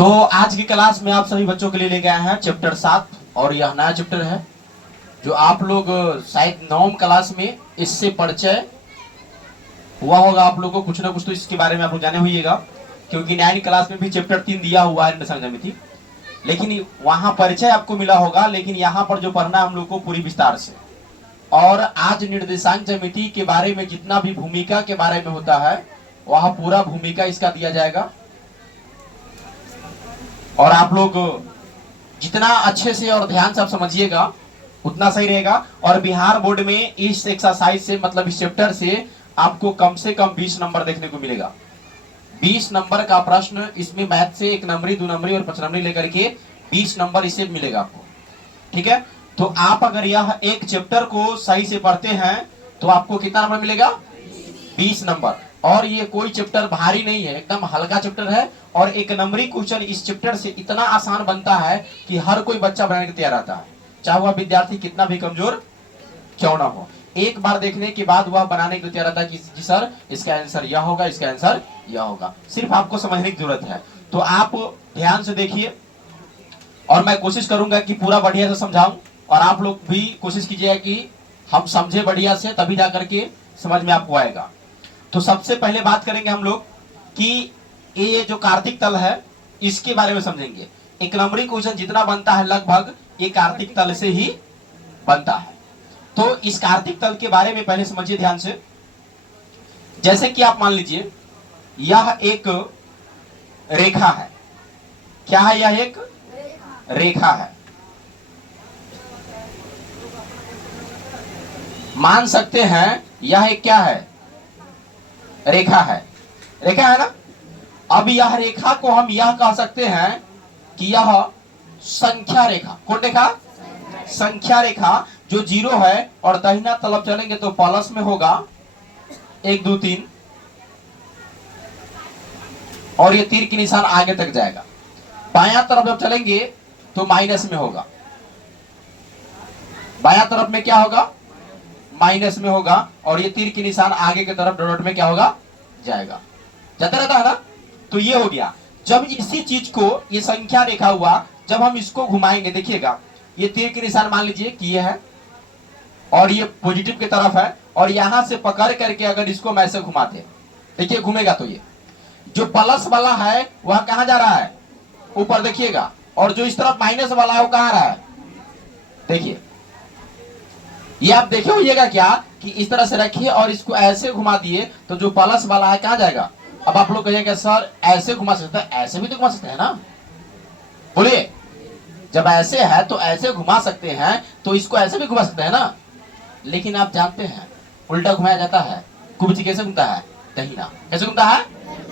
तो आज की क्लास में आप सभी बच्चों के लिए लेके आए हैं चैप्टर 7 और यह नया चैप्टर है जो आप लोग शायद 9वीं क्लास में इससे परिचय हुआ होगा। आप लोग को कुछ ना कुछ तो इसके बारे में आप लोग जाने होइएगा, क्योंकि 9वीं क्लास में भी चैप्टर 3 दिया हुआ है निर्देशांक ज्यामिति, लेकिन वहां परिचय आपको मिला होगा। लेकिन यहाँ पर जो पढ़ना है हम लोग को पूरी विस्तार से, और आज निर्देशांक ज्यामिति के बारे में जितना भी भूमिका के बारे में होता है वह पूरा भूमिका इसका दिया जाएगा। और आप लोग जितना अच्छे से और ध्यान से आप समझिएगा उतना सही रहेगा। और बिहार बोर्ड में इस एक्सरसाइज से मतलब इस चैप्टर से आपको कम से कम 20 नंबर देखने को मिलेगा। 20 नंबर का प्रश्न इसमें मैथ से 1 नंबरी 2 नंबरी और 5 नंबरी लेकर के 20 नंबर इसे मिलेगा आपको। ठीक है, तो आप अगर यह एक चैप्टर को सही से पढ़ते हैं तो आपको कितना नंबर मिलेगा? 20 नंबर। और ये कोई चैप्टर भारी नहीं है, एकदम हल्का चैप्टर है। और 1 नंबरी क्वेश्चन इस चैप्टर से इतना आसान बनता है कि हर कोई बच्चा बनाने के तैयार रहता है, चाहे वह विद्यार्थी कितना भी कमजोर क्यों ना हो। एक बार देखने के बाद वह बनाने के लिए तैयार रहता है कि सर इसका आंसर यह होगा, इसका आंसर यह होगा। सिर्फ आपको समझने की जरूरत है। तो आप ध्यान से देखिए और मैं कोशिश करूंगा कि पूरा बढ़िया से समझाऊं, और आप लोग भी कोशिश कीजिएगा कि हम समझे बढ़िया से, तभी जाकर के समझ में आपको आएगा। तो सबसे पहले बात करेंगे हम लोग कि ये जो कार्तिक तल है इसके बारे में समझेंगे। 1 नंबरी क्वेश्चन जितना बनता है लगभग ये कार्तिक तल से ही बनता है। तो इस कार्तिक तल के बारे में पहले समझिए ध्यान से। जैसे कि आप मान लीजिए यह एक रेखा है। क्या है? यह एक रेखा है। मान सकते हैं यह एक क्या है? रेखा है। रेखा है ना। अब यह रेखा को हम यह कह सकते हैं कि यह संख्या रेखा। कौन रेखा? संख्या रेखा जो 0 है, और दाहिना तरफ चलेंगे तो प्लस में होगा 1 2 3, और ये तीर के निशान आगे तक जाएगा। बायां तरफ जब चलेंगे तो माइनस में होगा। बायां तरफ में क्या होगा? माइनस में होगा, और ये तीर के निशान आगे की तरफ डॉट में क्या होगा? जाएगा। जाता रहता है ना। तो ये हो गया। जब इसी चीज को, ये संख्या रेखा हुआ, जब हम इसको घुमाएंगे, देखिएगा ये तीर के निशान मान लीजिए कि ये है और ये पॉजिटिव की तरफ है, और यहां से पकड़ करके अगर इसको मैं ऐसे घुमाते, देखिए घूमेगा तो ये जो प्लस वाला है वह कहां जा रहा है? ऊपर देखिएगा। और जो इस तरफ माइनस वाला है वो कहां रहा है? देखिए ये आप देखे होइएगा क्या कि इस तरह से रखिए और इसको ऐसे घुमा दिए तो जो प्लस वाला है कहां जाएगा? अब आप लोग कहिएगा सर ऐसे घुमा सकते हैं, ऐसे भी तो घुमा सकते हैं ना। बोलिए, जब ऐसे है तो ऐसे घुमा सकते हैं, तो इसको ऐसे भी घुमा सकते हैं ना। लेकिन आप जानते हैं उल्टा घुमाया जाता है। कुबची कैसे घूमता है? दहीना। कैसे घूमता है?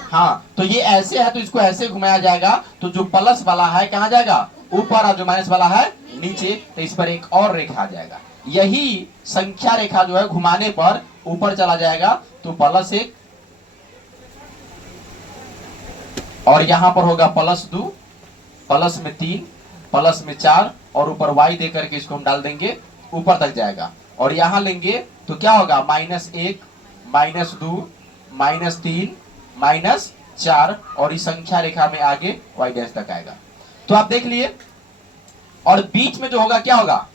हाँ, तो ये ऐसे है तो इसको ऐसे घुमाया जाएगा, तो जो प्लस वाला है कहां जाएगा? ऊपर, और जो माइनस वाला है नीचे। तो इस पर एक और रेखा आ जाएगा। यही संख्या रेखा जो है घुमाने पर ऊपर चला जाएगा, तो +1, और यहां पर होगा +2, प्लस में 3, प्लस में 4, और ऊपर y दे करके इसको हम डाल देंगे, ऊपर तक जाएगा। और यहां लेंगे तो क्या होगा? -1, -2, -3, -4, और इस संख्या रेखा में आगे y डैश तक आएगा। तो आप देख लिए। और बीच में जो होगा क्या होगा?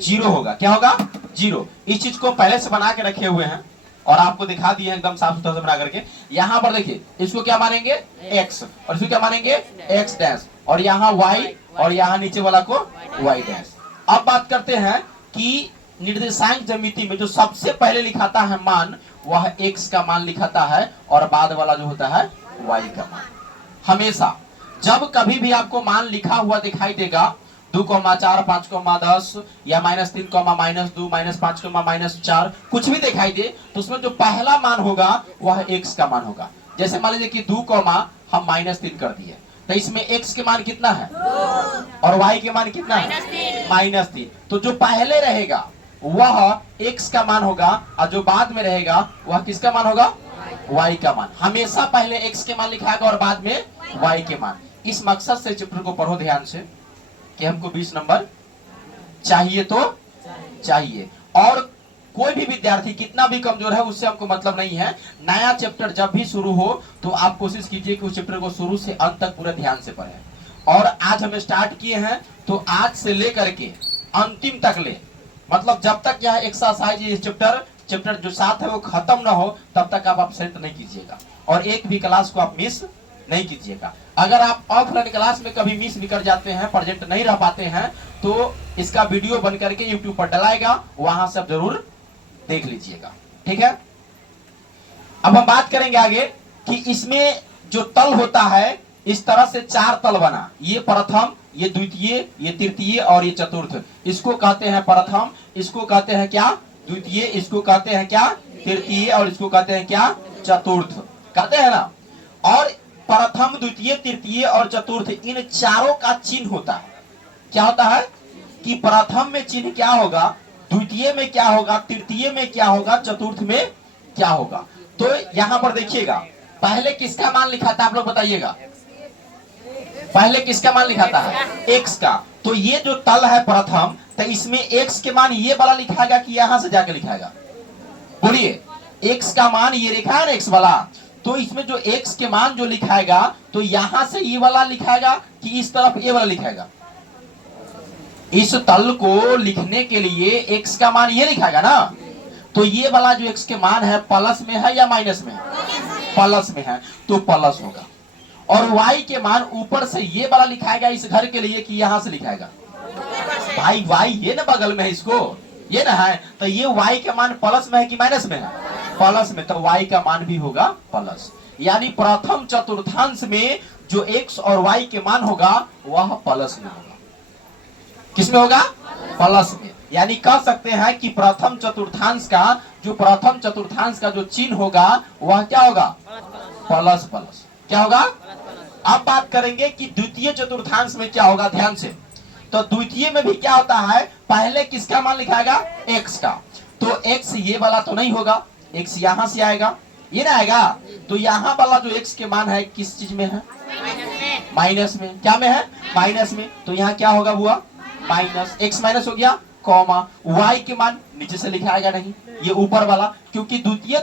0 होगा। क्या होगा? 0। इस चीज को पहले से बना के रखे हुए हैं और आपको दिखा दिए हैं एकदम साफ सुथरा से बना करके। यहां पर देखिए इसको क्या मानेंगे? x, और इसको क्या मानेंगे? x डैश, और यहाँ y, और यहाँ नीचे वाला को y डैश। अब बात करते हैं कि निर्देशांक ज्यामिति में जो सबसे पहले लिखाता है मान, वह x का मान लिखाता है, और बाद वाला जो होता है y का मान। हमेशा जब कभी भी आपको मान लिखा हुआ दिखाई देगा 2,4, 5,10 या -3, -2, -5, -4, कुछ भी दिखाई दे, तो उसमें जो पहला मान होगा वह x का मान होगा। जैसे मान लीजिए कि 2, हम -3 कर दिए, तो इसमें x के मान कितना है? और y के मान कितना है? -3। तो जो पहले रहेगा वह x का मान होगा, और जो बाद में रहेगा वह किसका मान होगा? y का मान। हमेशा पहले x के मान लिखाएगा और बाद में y के मान। इस मकसद से चैप्टर को पढ़ो ध्यान से कि हमको 20 नंबर चाहिए तो चाहिए। और कोई भी विद्यार्थी कितना भी कमजोर है उससे हमको मतलब नहीं है। नया चैप्टर जब भी शुरू हो तो आप कोशिश कीजिए कि उस चैप्टर को शुरू से अंत तक पूरे ध्यान से पढ़ें। और आज हम स्टार्ट किए हैं, तो आज से लेकर के अंतिम तक ले, मतलब जब तक यह एक्सरसाइज ये चैप्टर जो 7 है वो खत्म ना हो तब तक आप एब्सेंट नहीं कीजिएगा, और एक भी क्लास को आप मिस नहीं कीजिएगा। अगर आप ऑफलाइन क्लास में कभी मिस भी कर जाते हैं, प्रेजेंट नहीं रह पाते हैं, तो इसका वीडियो बन करके यूट्यूब पर डलाएगा, वहां से आप जरूर देख लीजिएगा। ठीक है, अब हम बात करेंगे आगे कि इसमें जो तल होता है, इस तरह से 4 तल बना, ये प्रथम, ये द्वितीय, ये तृतीय और ये चतुर्थ। इसको कहते हैं प्रथम, इसको कहते हैं क्या द्वितीय, इसको कहते हैं क्या तृतीय, और इसको कहते हैं क्या चतुर्थ, कहते हैं ना। और प्रथम, द्वितीय, तृतीय और चतुर्थ, इन चारों का चिन्ह होता है। क्या होता है कि प्रथम में चिन्ह क्या होगा, द्वितीय में क्या होगा, तृतीय में क्या होगा, चतुर्थ में क्या होगा। तो यहां पर देखिएगा, पहले किसका मान लिखा था, आप लोग बताइएगा, पहले किसका मान लिखा था, एक्स का। तो ये जो तल है प्रथम, तो इसमें एक्स के मान ये वाला लिखाएगा कि यहां से जाके लिखाएगा, बोलिए। एक्स का मान ये लिखा है ना, एक्स वाला, तो इसमें जो एक्स के मान जो लिखाएगा, तो यहां से ये वाला लिखाएगा कि इस तरफ ये वाला लिखाएगा। इस तल को लिखने के लिए एक्स का मान ये लिखाएगा ना, तो ये वाला जो एक्स के मान है प्लस में है या माइनस में है, प्लस में है, तो प्लस होगा। और वाई के मान ऊपर से ये वाला लिखाएगा इस घर के लिए कि यहां से लिखाएगा, भाई वाई ये ना बगल में है, इसको ये ना है, तो ये वाई का मान प्लस में है कि माइनस में है, प्लस में, तो वाई का मान भी होगा प्लस। यानी प्रथम चतुर्थांश में जो एक्स और वाई के मान होगा वह प्लस में होगा। किसमें होगा, प्लस में। यानी कह सकते हैं कि प्रथम चतुर्थांश का जो चिन्ह होगा वह क्या होगा, प्लस प्लस। क्या होगा, अब बात करेंगे कि द्वितीय चतुर्थांश में क्या होगा, ध्यान से। तो द्वितीय में भी क्या होता है, पहले किसका मान लिखाएगा, एक्स का। तो एक्स ये वाला तो नहीं होगा, एक्स यहां से आएगा, ये ना आएगा, तो यहां वाला जो एक्स के मान है किस चीज में है, माइनस में। क्या में है, माइनस में। तो यहाँ क्या होगा हुआ, माइनस, एक्स माइनस हो गया, कॉमा, वाई के मान नीचे से लिखाएगा नहीं, ये ऊपर वाला, क्योंकि द्वितीय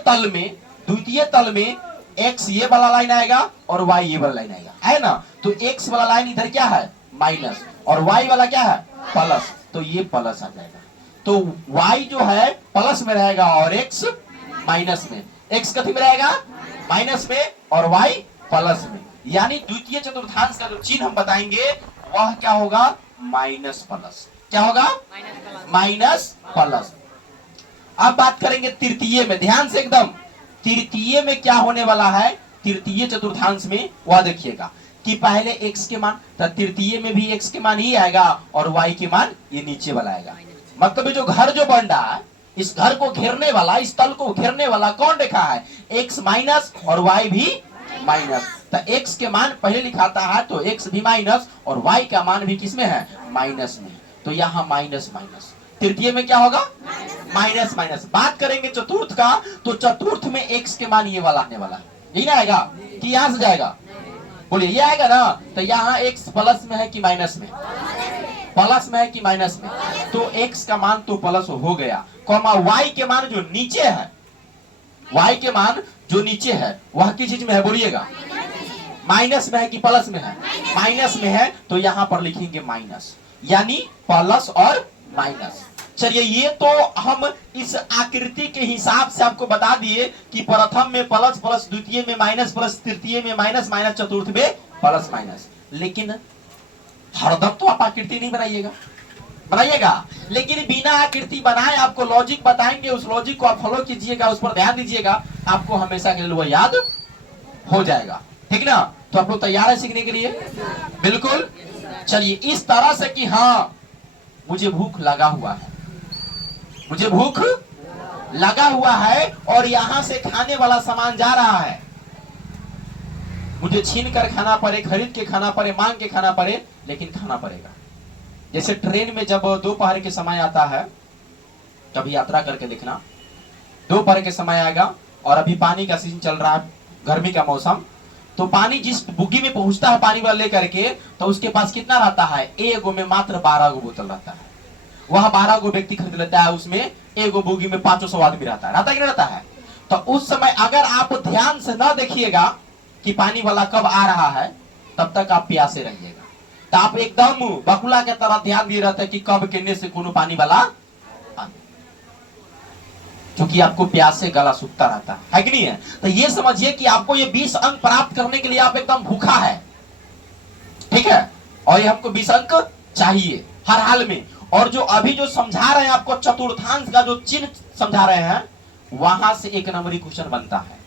तल में एक्स ये वाला लाइन आएगा और वाई ये वाला लाइन आएगा, है ना। तो एक्स वाला लाइन इधर क्या है, माइनस, और वाई वाला क्या है, प्लस, तो ये प्लस आ जाएगा। तो वाई जो है प्लस में रहेगा और एक्स माइनस में, एक्स कथी में रहेगा, माइनस में, और वाई प्लस में। यानी द्वितीय चतुर्थांश का जो चिन्ह हम बताएंगे वह क्या होगा, माइनस प्लस। क्या होगा, माइनस प्लस। अब बात करेंगे तृतीय में, ध्यान से एकदम। तृतीय में क्या होने वाला है, तृतीय चतुर्थांश में, वह देखिएगा कि पहले एक्स के मान, तो तृतीय में भी एक्स के मान ही आएगा और वाई के मान ये नीचे वाला आएगा। मतलब जो घर जो बन रहा है, इस घर को घेरने वाला, इस तल को घेरने वाला कौन लिखा है, एक्स माइनस और वाई भी माइनस। तो एक्स के मान पहले लिखाता है तो एक्स भी माइनस और वाई का मान भी किसमें है, माइनस में। तो यहाँ माइनस माइनस, तृतीय में क्या होगा, माइनस माइनस। बात करेंगे चतुर्थ का, तो चतुर्थ में एक्स के मान ये वाला आने वाला है, यही ना आएगा कि यहां से जाएगा, बोलिए ये आएगा ना। तो यहाँ एक्स प्लस में है कि माइनस में, प्लस में है कि माइनस में, तो एक्स का मान तो प्लस हो गया, कॉमा वाई के मान जो नीचे है, वाई के मान जो नीचे है वह किस चीज में है, बोलिएगा, माइनस में है कि प्लस में है, माइनस में है, तो यहाँ पर लिखेंगे माइनस, यानी प्लस और माइनस। चलिए ये तो हम इस आकृति के हिसाब से आपको बता दिए कि प्रथम में प्लस प्लस, द्वितीय में माइनस प्लस, तृतीय में माइनस माइनस, चतुर्थ में प्लस माइनस। लेकिन हरदम तो आप आकृति नहीं बनाइएगा, लेकिन बिना आकृति बनाए आपको लॉजिक बताएंगे, उस लॉजिक को आप फॉलो कीजिएगा, उस पर ध्यान दीजिएगा, आपको हमेशा के लिए वो याद हो जाएगा, ठीक ना। तो आप लोग तैयार है सीखने के लिए, बिल्कुल। चलिए इस तरह से कि हाँ मुझे भूख लगा हुआ है, मुझे भूख लगा हुआ है और यहां से खाने वाला सामान जा रहा है, मुझे छीन कर खाना पड़े, खरीद के खाना पड़े, मांग के खाना पड़े, लेकिन खाना पड़ेगा। जैसे ट्रेन में जब दोपहर के समय आता है, कभी यात्रा करके देखना, दोपहर के समय आएगा और अभी पानी का सीजन चल रहा है, गर्मी का मौसम, तो पानी जिस बुग्गी में पहुंचता है पानी वाला लेकर के, तो उसके पास कितना रहता है, एगो में मात्र 12 गो बोतल रहता है, वह 12 गो व्यक्ति खरीद लेता है, उसमें एगो बुग्गी में 500 आदमी रहता है कि नहीं रहता है। तो उस समय अगर आप ध्यान से न देखिएगा कि पानी वाला कब आ रहा है, तब तक आप प्यासे रहिएगा। तो आप एकदम बकुला के तरह ध्यान दिए रहते हैं कि कब केने से कोनो पानी वाला, क्योंकि आपको प्यास से गला सूखता रहता है कि नहीं है। तो ये समझिए कि आपको ये 20 अंक प्राप्त करने के लिए आप एकदम भूखा है, ठीक है, और ये हमको 20 अंक चाहिए हर हाल में। और जो अभी जो समझा रहे हैं आपको चतुर्थांश का जो चिन्ह समझा रहे हैं, वहां से एक नंबरी क्वेश्चन बनता है।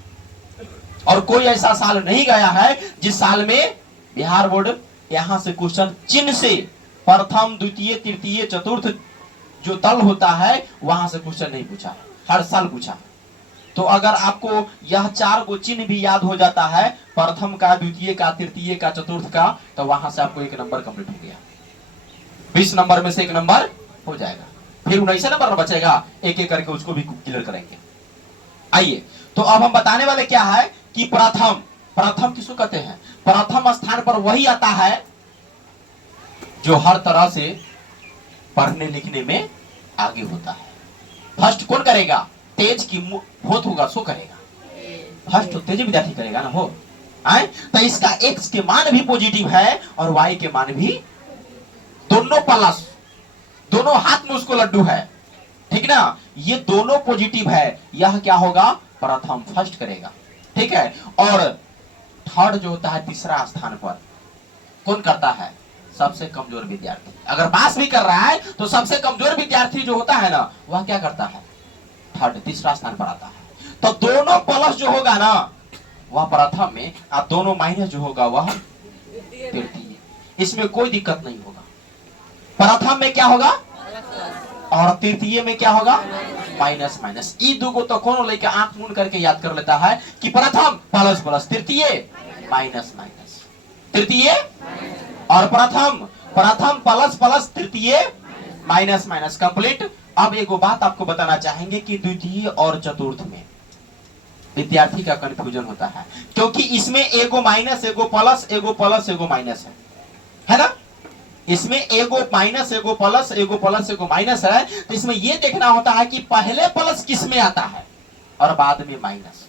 और कोई ऐसा साल नहीं गया है जिस साल में बिहार बोर्ड यहां से क्वेश्चन चिन्ह से प्रथम द्वितीय तृतीय चतुर्थ जो तल होता है वहां से क्वेश्चन नहीं पूछा, हर साल पूछा। तो अगर आपको यह 4 गो चिन्ह भी याद हो जाता है, प्रथम का, द्वितीय का, तृतीय का, चतुर्थ का, तो वहां से आपको 1 नंबर कंप्लीट हो गया। 20 नंबर में से 1 नंबर हो जाएगा। फिर 19 नंबर बचेगा, एक एक करके उसको भी क्लियर करेंगे। आइए, तो अब हम बताने वाले क्या है कि प्रथम, प्रथम किसको कहते हैं? प्रथम स्थान पर वही आता है जो हर तरह से पढ़ने लिखने में आगे होता है। फर्स्ट कौन करेगा? तेज की होत होगा सो करेगा, फर्स्ट तो तेज विद्यार्थी करेगा ना हो आए। तो इसका x के मान भी पॉजिटिव है और y के मान भी, दोनों प्लस, दोनों हाथ में उसको लड्डू है, ठीक ना, ये दोनों पॉजिटिव है। यह क्या होगा? प्रथम, फर्स्ट करेगा, ठीक है। और थर्ड जो होता है तीसरा स्थान पर कौन करता है? सबसे कमजोर विद्यार्थी। अगर पास भी कर रहा है तो सबसे कमजोर विद्यार्थी जो होता है ना, वह क्या करता है? थर्ड, तीसरा स्थान पर आता है। तो दोनों प्लस जो होगा ना वह प्रथम में, और दोनों माइनस जो होगा वह तृतीय। इसमें कोई दिक्कत नहीं होगा। प्रथम में क्या होगा और तृतीय में क्या होगा? Minus minus. ई दुगो तो कौन लेके आंख मूंद करके याद कर लेता है कि प्रथम प्लस प्लस, तृतीय माइनस माइनस, तृतीय और प्रथम, प्रथम प्लस प्लस, तृतीय माइनस माइनस, कंप्लीट। अब एगो बात आपको बताना चाहेंगे कि द्वितीय और चतुर्थ में विद्यार्थी का कंफ्यूजन होता है, क्योंकि इसमें एगो माइनस एगो प्लस, एगो प्लस एगो माइनस है ना। इसमें एगो माइनस एगो प्लस, एगो प्लस एगो माइनस है। तो इसमें यह देखना होता है कि पहले प्लस किस में आता है और बाद में माइनस,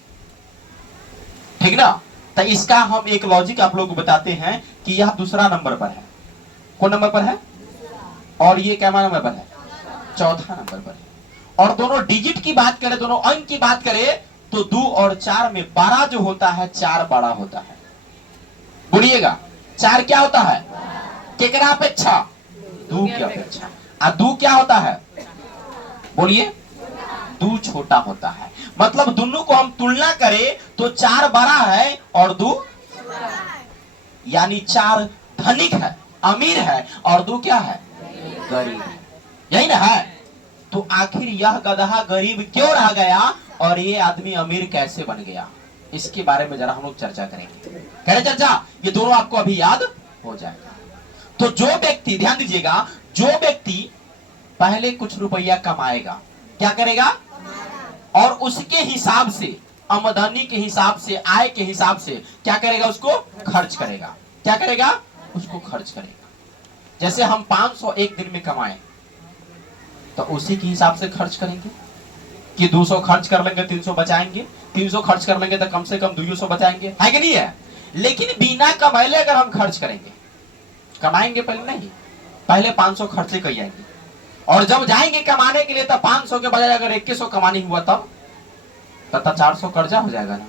ठीक ना। तो इसका हम एक लॉजिक आप लोग को बताते हैं कि यह दूसरा नंबर पर है। कौन नंबर पर है? और ये क्या नंबर पर है? चौथा नंबर पर है। और दोनों डिजिट की बात करें, दोनों अंक की बात करें, तो 2 और 4 में बड़ा जो होता है 4 बड़ा होता है। बोलिएगा 4 क्या होता है? केकरा अपेक्षा? 2 की अपेक्षा। और 2 क्या होता है? बोलिए 2 छोटा होता है। मतलब दोनों को हम तुलना करें तो 4 बड़ा है और 2, यानी 4 धनिक है, अमीर है, और 2 क्या है? गरीब है। यही ना है। तो आखिर यह गधा गरीब क्यों रह गया और ये आदमी अमीर कैसे बन गया, इसके बारे में जरा हम लोग चर्चा करेंगे। करें चर्चा? ये दोनों आपको अभी याद हो जाएगा। तो जो व्यक्ति, ध्यान दीजिएगा, जो व्यक्ति पहले कुछ रुपया कमाएगा, क्या करेगा? और उसके हिसाब से, आमदनी के हिसाब से, आय के हिसाब से क्या करेगा? उसको खर्च करेगा। क्या करेगा? उसको खर्च करेगा। जैसे हम 500 एक दिन में कमाए तो उसी के हिसाब से खर्च करेंगे कि 200 खर्च कर लेंगे 300 बचाएंगे, 300 खर्च कर लेंगे तो कम से कम 200 बचाएंगे, है कि नहीं है। लेकिन बिना कमाए अगर हम खर्च करेंगे, कमाएंगे पहले नहीं, पहले 500 खर्चे कर जाएंगे, और जब जाएंगे कमाने के लिए तो 500 के बजाय अगर 2100 कमानी हुआ तब 400 कर्जा हो जाएगा ना।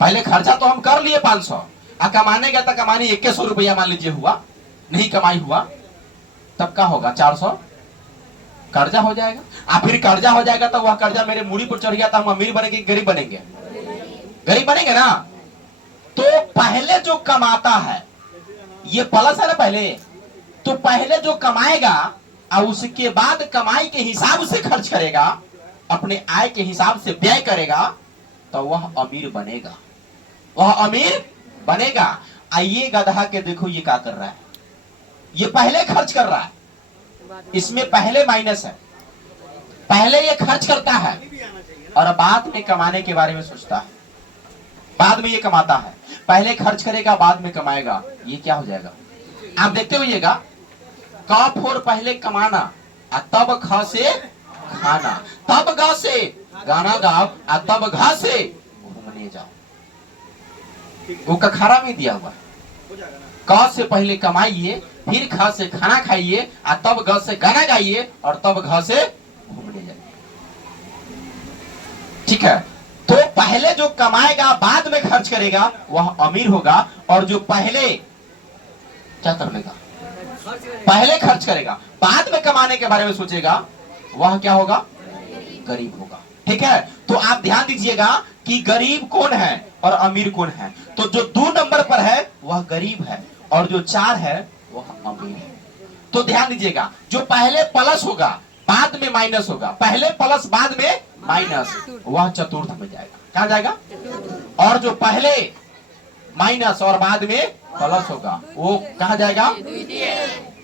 पहले खर्चा तो हम कर लिए 500, और कमाने गया तो कमानी 2100 रुपया मान लीजिए हुआ, नहीं कमाई हुआ, तब क्या होगा? 400 कर्जा हो जाएगा। और फिर कर्जा हो जाएगा तो वह कर्जा मेरे मूड़ी पर चढ़ गया तो हम अमीर बनेंगे गरीब बनेंगे? गरीब बनेंगे ना। तो पहले जो कमाता है, ये प्लस है ना, पहले तो पहले जो कमाएगा और उसके बाद कमाई के हिसाब से खर्च करेगा, अपने आय के हिसाब से व्यय करेगा, तो वह अमीर बनेगा, वह अमीर बनेगा। आइए गधा के देखो ये क्या कर रहा है, ये पहले खर्च कर रहा है, इसमें पहले माइनस है, पहले ये खर्च करता है और बाद में कमाने के बारे में सोचता है, बाद में ये कमाता है। पहले खर्च करेगा बाद में कमाएगा, ये क्या हो जाएगा? आप देखते होइएगा, क फोर पहले कमाना, तब ख से खाना, तब ग से गाना गाओ, तब घ से घूमने जाओ। वो कखारा में दिया हुआ है, क से पहले कमाइए, फिर ख से खाना खाइए, और तब ग से गाना गाइए, और तब घ से घूमने जाइए। ठीक है, तो पहले जो कमाएगा बाद में खर्च करेगा वह अमीर होगा, और जो पहले क्या कर लेगा, पहले खर्च करेगा बाद में कमाने के बारे में सोचेगा, वह क्या होगा, गरीब होगा। ठीक है, तो आप ध्यान दीजिएगा कि गरीब कौन है और अमीर कौन है। तो जो 2 नंबर पर है वह गरीब है, और जो 4 है वह अमीर है। तो ध्यान दीजिएगा, जो पहले प्लस होगा बाद में माइनस होगा, पहले प्लस बाद में माइनस, वह चतुर्थ में जाएगा। कहां जाएगा? और जो पहले माइनस और बाद में प्लस होगा वो कहां जाएगा?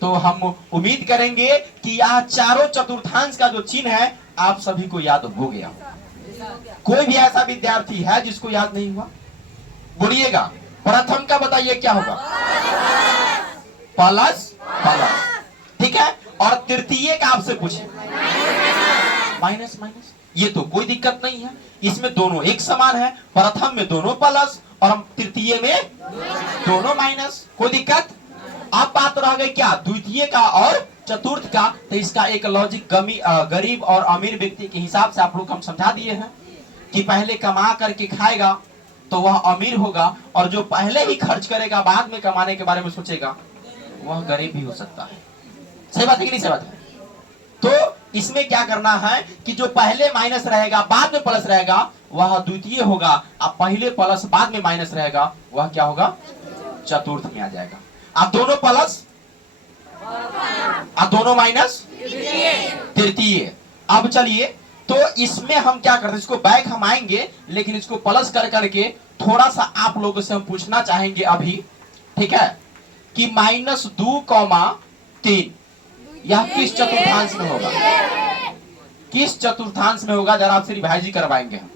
तो हम उम्मीद करेंगे कि यह चारों चतुर्थांश का जो चिन्ह है आप सभी को याद हो गया। कोई भी ऐसा विद्यार्थी है जिसको याद नहीं हुआ? बोलिएगा। प्रथम का बताइए क्या होगा? Plus plus. ठीक है, और तृतीय का आपसे पूछे माइनस माइनस, ये तो कोई दिक्कत नहीं है, इसमें दोनों एक समान है। प्रथम में दोनों प्लस और तृतीय में दोनों माइनस, कोई दिक्कत? अब बात रह गई क्या, द्वितीय का और चतुर्थ का। तो इसका एक लॉजिक गरीब और अमीर व्यक्ति के हिसाब से आप लोग हम समझा दिए हैं कि पहले कमा करके खाएगा तो वह अमीर होगा, और जो पहले ही खर्च करेगा बाद में कमाने के बारे में सोचेगा वह गरीब भी हो सकता है। सही बात है कि नहीं? सही बात है। तो इसमें क्या करना है कि जो पहले माइनस रहेगा बाद में प्लस रहेगा वह द्वितीय होगा, अब पहले प्लस बाद में माइनस रहेगा वह क्या होगा? चतुर्थ में आ जाएगा। अब दोनों प्लस अब दोनों माइनस तृतीय। अब चलिए, तो इसमें हम क्या करते हैं, इसको बैक हम आएंगे, लेकिन इसको प्लस कर करके थोड़ा सा आप लोगों से हम पूछना चाहेंगे अभी। ठीक है, कि -2,3 यह किस चतुर्थांश में होगा? किस चतुर्थांश में होगा? जरा आपसे रिवाइज करवाएंगे हम।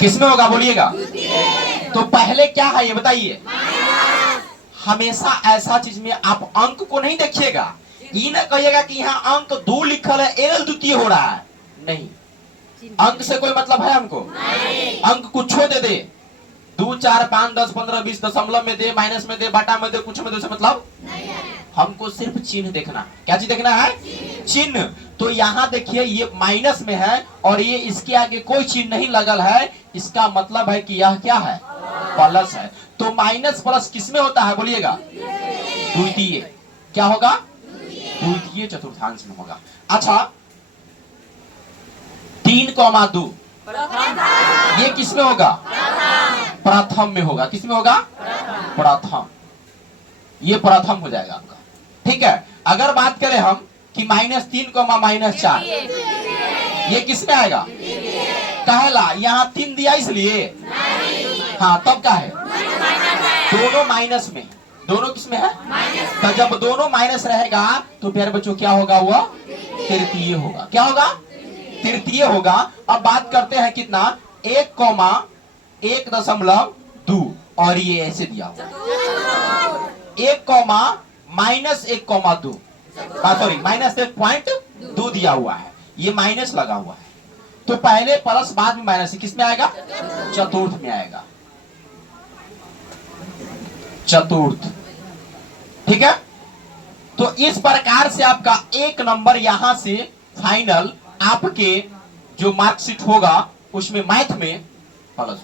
किसमें होगा बोलिएगा? तो पहले क्या है ये बताइए। हमेशा ऐसा चीज में आप अंक को नहीं देखिएगा, ये ना कहिएगा कि यहाँ अंक 2 लिखल है एल द्वितीय हो रहा है, नहीं। अंक से कोई मतलब है हमको? अंक कुछ दे दे, 2, 4, 5, 10, 15, 20 दशमलव में दे, माइनस में दे, बटा में दे, कुछ में दे, से मतलब हमको सिर्फ चिन्ह देखना। क्या चीज देखना है? चिन्ह। तो यहाँ देखिए ये माइनस में है और ये इसके आगे कोई चिन्ह नहीं लगल है, इसका मतलब है कि यह क्या है? प्लस है। तो माइनस प्लस किसमें होता है बोलिएगा? द्वितीय। क्या होगा? द्वितीय चतुर्थांश में होगा। अच्छा, 3,2 ये किसमें होगा? प्रथम में होगा। किसमें होगा? प्रथम। ये प्रथम हो जाएगा आपका। ठीक है, अगर बात करें हम कि -3, -4 ये किसमें आएगा? कहला यहाँ 3 दिया इसलिए, हाँ तब क्या है? दोनों माइनस में, दोनों किसमें है? तो जब दोनों माइनस रहेगा तो प्यारे बच्चों क्या होगा? वह तृतीय होगा। क्या होगा? तृतीय होगा। अब बात करते हैं कितना? 1,1.2 और ये ऐसे दिया हुआ 1,-1,2 सॉरी -1.2 दिया हुआ है, ये माइनस लगा हुआ है। तो पहले प्लस बाद में माइनस, किसमें आएगा? चतुर्थ में आएगा। चतुर्थ। ठीक है, तो इस प्रकार से आपका 1 नंबर यहां से फाइनल आपके जो मार्कशीट होगा उसमें मैथ में प्लस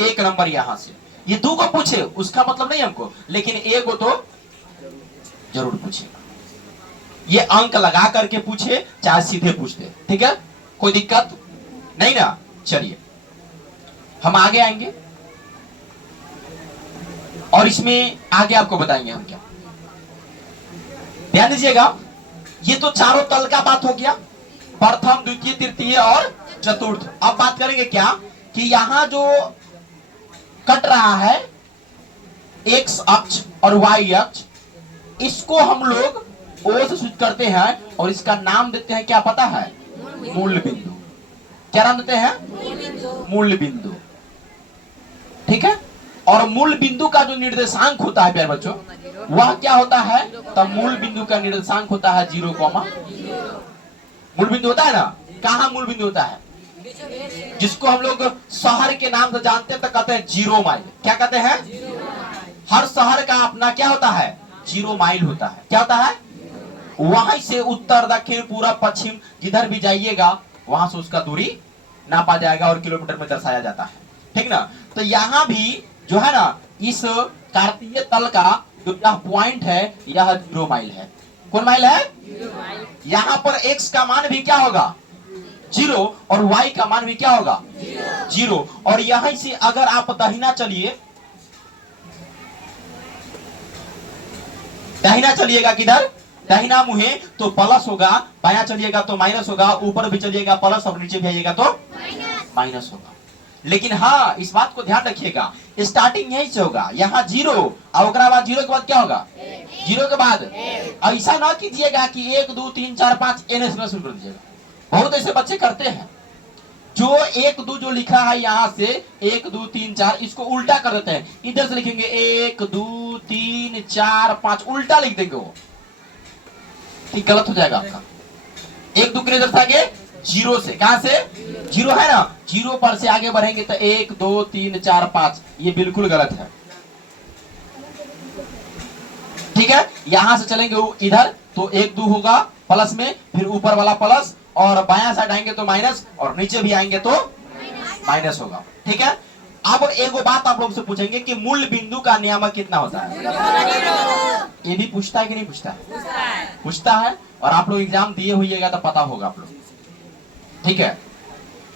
1 नंबर यहां से। ये 2 को पूछे उसका मतलब नहीं हमको, लेकिन 1 को तो जरूर पूछेगा। ये अंक लगा करके पूछे चाहे सीधे पूछते, ठीक है, कोई दिक्कत नहीं ना। चलिए हम आगे आएंगे और इसमें आगे आपको बताएंगे हम क्या। ध्यान दीजिएगा, ये तो चारों तल का बात हो गया, प्रथम, द्वितीय, तृतीय और चतुर्थ। अब बात करेंगे क्या कि यहां जो कट रहा है एक्स अक्ष और वाई अक्ष, इसको हम लोग O से सूचित करते हैं और इसका नाम देते हैं क्या पता है? मूल बिंदु। क्या नाम देते हैं? मूल बिंदु। ठीक है, और मूल बिंदु का जो निर्देशांक होता है प्यारे बच्चों, वह क्या होता है? तब मूल बिंदु का निर्देशांक होता है 0, मूल बिंदु होता है ना, कहाँ मूल बिंदु होता है? जिसको हम लोग शहर के नाम से जानते हैं तो कहते हैं 0 माइल। क्या कहते हैं? हर शहर का अपना क्या होता है? 0 माइल होता है। क्या होता है? वहीं से उत्तर दक्षिण पूरब पश्चिम जिधर भी जाइएगा वहां से उसका दूरी नापा जाएगा और किलोमीटर में दर्शाया जाता है, ठीक ना। तो यहाँ भी जो है ना, इस कार्तीय तल का जो यह पॉइंट है यह 0 माइल है। कौन माइल है? यहाँ पर x का मान भी क्या होगा? 0 और y का मान भी क्या होगा? 0। और यहीं से अगर आप दाहिना चलिए, दाहिना चलिएगा, किधर? दाहिना मुहे तो प्लस होगा, बायां चलिएगा तो माइनस होगा, ऊपर भी चलिएगा प्लस और नीचे भी आइएगा तो माइनस होगा। लेकिन हाँ, इस बात को ध्यान रखिएगा, स्टार्टिंग यहीं से होगा, यहाँ 0 और बाद 0 के बाद क्या होगा? 0 के बाद ऐसा ना कीजिएगा कि 1 2 3 4 5 एन से शुरू कर दीजिएगा। बहुत ऐसे बच्चे करते हैं जो 1 2 जो लिखा है यहाँ से 1 2 3 4 इसको उल्टा कर देते हैं। इधर से लिखेंगे 1 2 3 4 5, उल्टा लिख देंगे वो, ठीक गलत हो जाएगा आपका। 1 2 कितने दर्शा आगे? 0 से। कहां से? 0 है ना, 0 पर से आगे बढ़ेंगे तो 1 2 3 4 5, ये बिल्कुल गलत है, ठीक है। यहां से चलेंगे इधर तो 1 2 होगा प्लस में, फिर ऊपर वाला प्लस और बायां साइड आएंगे तो माइनस और नीचे भी आएंगे तो माइनस होगा, ठीक है। अब एक बात आप लोग से पूछेंगे कि मूल बिंदु का नियामक कितना होता है? ये भी पूछता है कि नहीं पूछता है? पूछता है। और आप लोग एग्जाम दिए हुईएगा तो पता होगा आप लोग, ठीक है।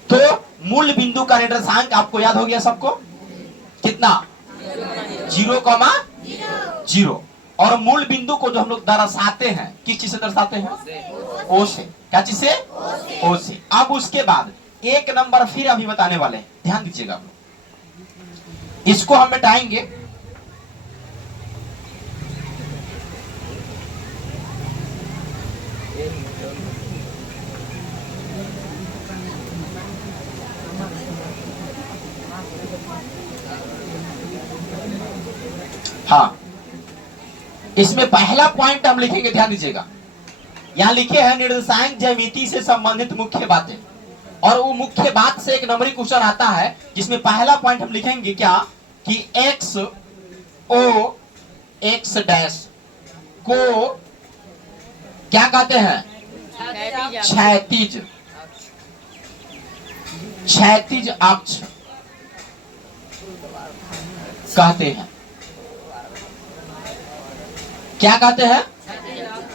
तो मूल बिंदु का निर्देशांक आपको याद हो गया सबको? कितना? 0,0। और मूल बिंदु को जो हम लोग दर्शाते हैं किस चीज से दर्शाते हैं? ओ से। क्या चीज से? ओ से। अब उसके बाद एक नंबर फिर अभी बताने वाले हैं, ध्यान दीजिएगा आप लोग, इसको हम मिटाएंगे। हाँ, इसमें पहला पॉइंट हम लिखेंगे, ध्यान दीजिएगा, यहां लिखे हैं निर्देशांक ज्यामिति से संबंधित मुख्य बातें। और वो मुख्य बात से एक नंबरी क्वेश्चन आता है जिसमें पहला पॉइंट हम लिखेंगे क्या कि एक्स ओ एक्स डैश को क्या कहते हैं? क्षैतिज, क्षैतिज अक्ष कहते हैं। क्या कहते हैं?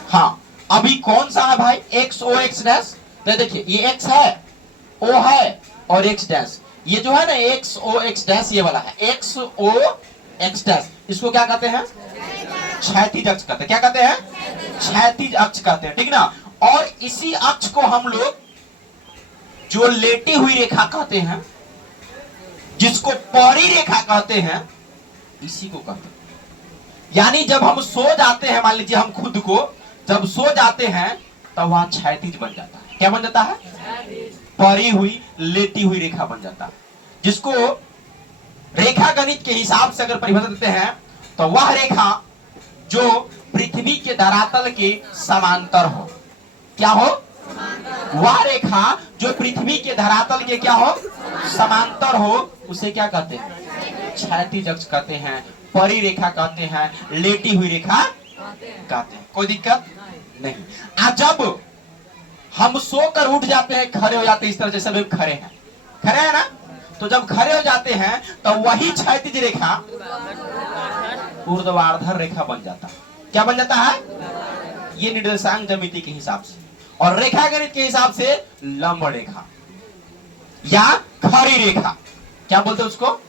हाँ, अभी कौन सा है भाई? एक्स ओ एक्स डैश। तो देखिए ये एक्स है, ओ है और एक्स डैश, ये जो है ना एक्स ओ एक्स डैश ये वाला है, एक्स ओ एक्स डैश, इसको क्या कहते हैं? क्षैतिज अक्ष कहते हैं। क्या कहते हैं? क्षैतिज अक्ष कहते हैं, ठीक ना। और इसी अक्ष को हम लोग जो लेटी हुई रेखा कहते हैं, जिसको परी रेखा कहते हैं, इसी को कहते हैं। यानी जब हम सो जाते हैं, मान लीजिए हम खुद को जब सो जाते हैं तब वहां क्षैतिज बन जाता है। क्या बन जाता है? परी हुई लेटी हुई रेखा बन जाता है, जिसको रेखा गणित के हिसाब से अगर परिभाषा देते हैं तो वह रेखा जो पृथ्वी के धरातल के समांतर हो। क्या हो? वह रेखा जो पृथ्वी के धरातल के क्या हो? समांतर हो, उसे क्या कहते हैं? क्षैतिज अक्ष कहते हैं, परी रेखा कहते हैं, लेटी हुई रेखा कहते हैं। कोई दिक्कत नहीं। जब हम सोकर उठ जाते हैं, खड़े हो जाते हैं, इस तरह जैसे लोग खड़े हैं, खड़े हैं ना, तो जब खड़े हो जाते हैं तो वही क्षैतिज रेखा ऊर्ध्वाधर रेखा बन जाता है। क्या बन जाता है? ये निर्देशांक ज्यामिति के हिसाब से, और रेखा गणित के हिसाब से लंब रेखा या खड़ी रेखा। क्या बोलते हैं उसको?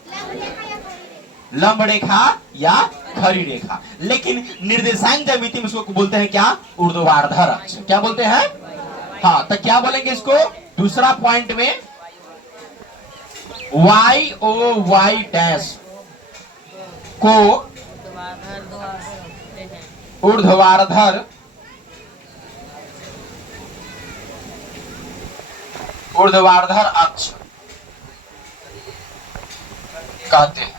लंब रेखा या खड़ी रेखा। लेकिन निर्देशांक ज्यामिति में उसको बोलते हैं क्या? ऊर्ध्वाधर अक्ष। क्या बोलते हैं? हाँ, तो क्या बोलेंगे इसको? दूसरा पॉइंट में वाई ओ वाई डैश को ऊर्ध्वाधर अक्ष कहते हैं।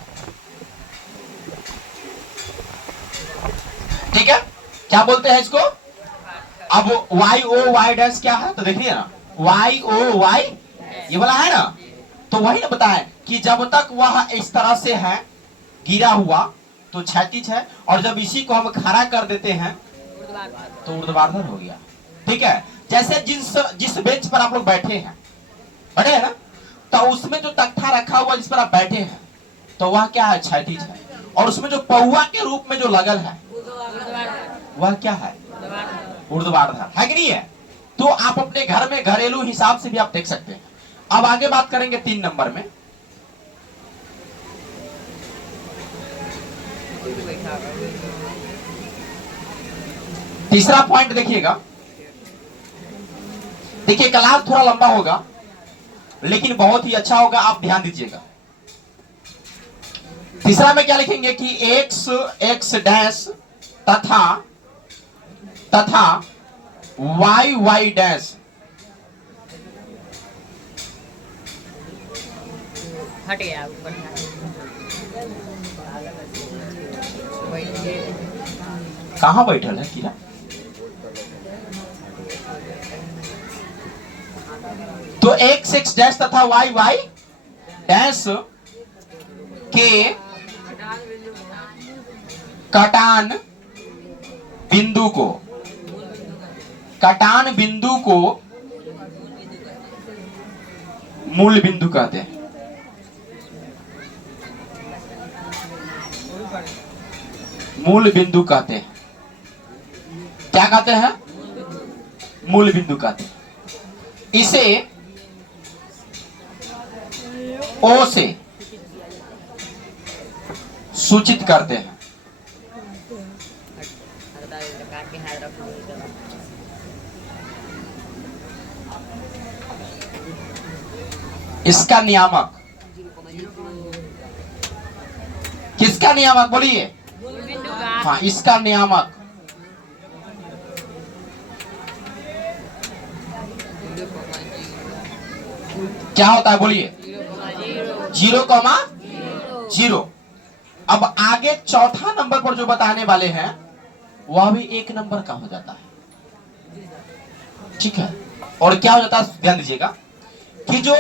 ठीक है, क्या बोलते हैं इसको? अब वाई ओ वाई डैश क्या है तो देखिए ना, वाई ओ वाई ये वाला है ना, तो वही ना बताए कि जब तक वह इस तरह से है गिरा हुआ तो क्षैतिज है, और जब इसी को हम खड़ा कर देते हैं तो ऊर्ध्वाधर हो गया। ठीक है, जैसे जिस बेंच पर आप लोग बैठे हैं, बैठे हैं ना, तो उसमें जो तख्ता रखा हुआ जिस पर आप बैठे हैं तो वह क्या है, क्षैतिज है, और उसमें जो पौआ के रूप में जो लगल है वह क्या है, ऊर्ध्वाधर है कि नहीं है। तो आप अपने घर में घरेलू हिसाब से भी आप देख सकते हैं। अब आगे बात करेंगे 3 नंबर में। तीसरा पॉइंट देखिएगा, देखिए क्लास थोड़ा लंबा होगा लेकिन बहुत ही अच्छा होगा, आप ध्यान दीजिएगा। तीसरा में क्या लिखेंगे कि एक्स एक्स डैश तथा वाई वाई डैश हट गया ऊपर कहां बैठल है कीड़ा, तो एक्स एक्स डैश तथा वाई वाई डैश के कटान बिंदु को मूल बिंदु कहते हैं। मूल बिंदु कहते हैं, क्या कहते हैं, मूल बिंदु कहते हैं। इसे ओ से सूचित करते हैं। इसका नियामक, किसका नियामक बोलिए, हाँ इसका नियामक क्या होता है बोलिए, 0,0। अब आगे चौथा नंबर पर जो बताने वाले हैं वह भी 1 नंबर का हो जाता है। ठीक है, और क्या हो जाता है ध्यान दीजिएगा कि जो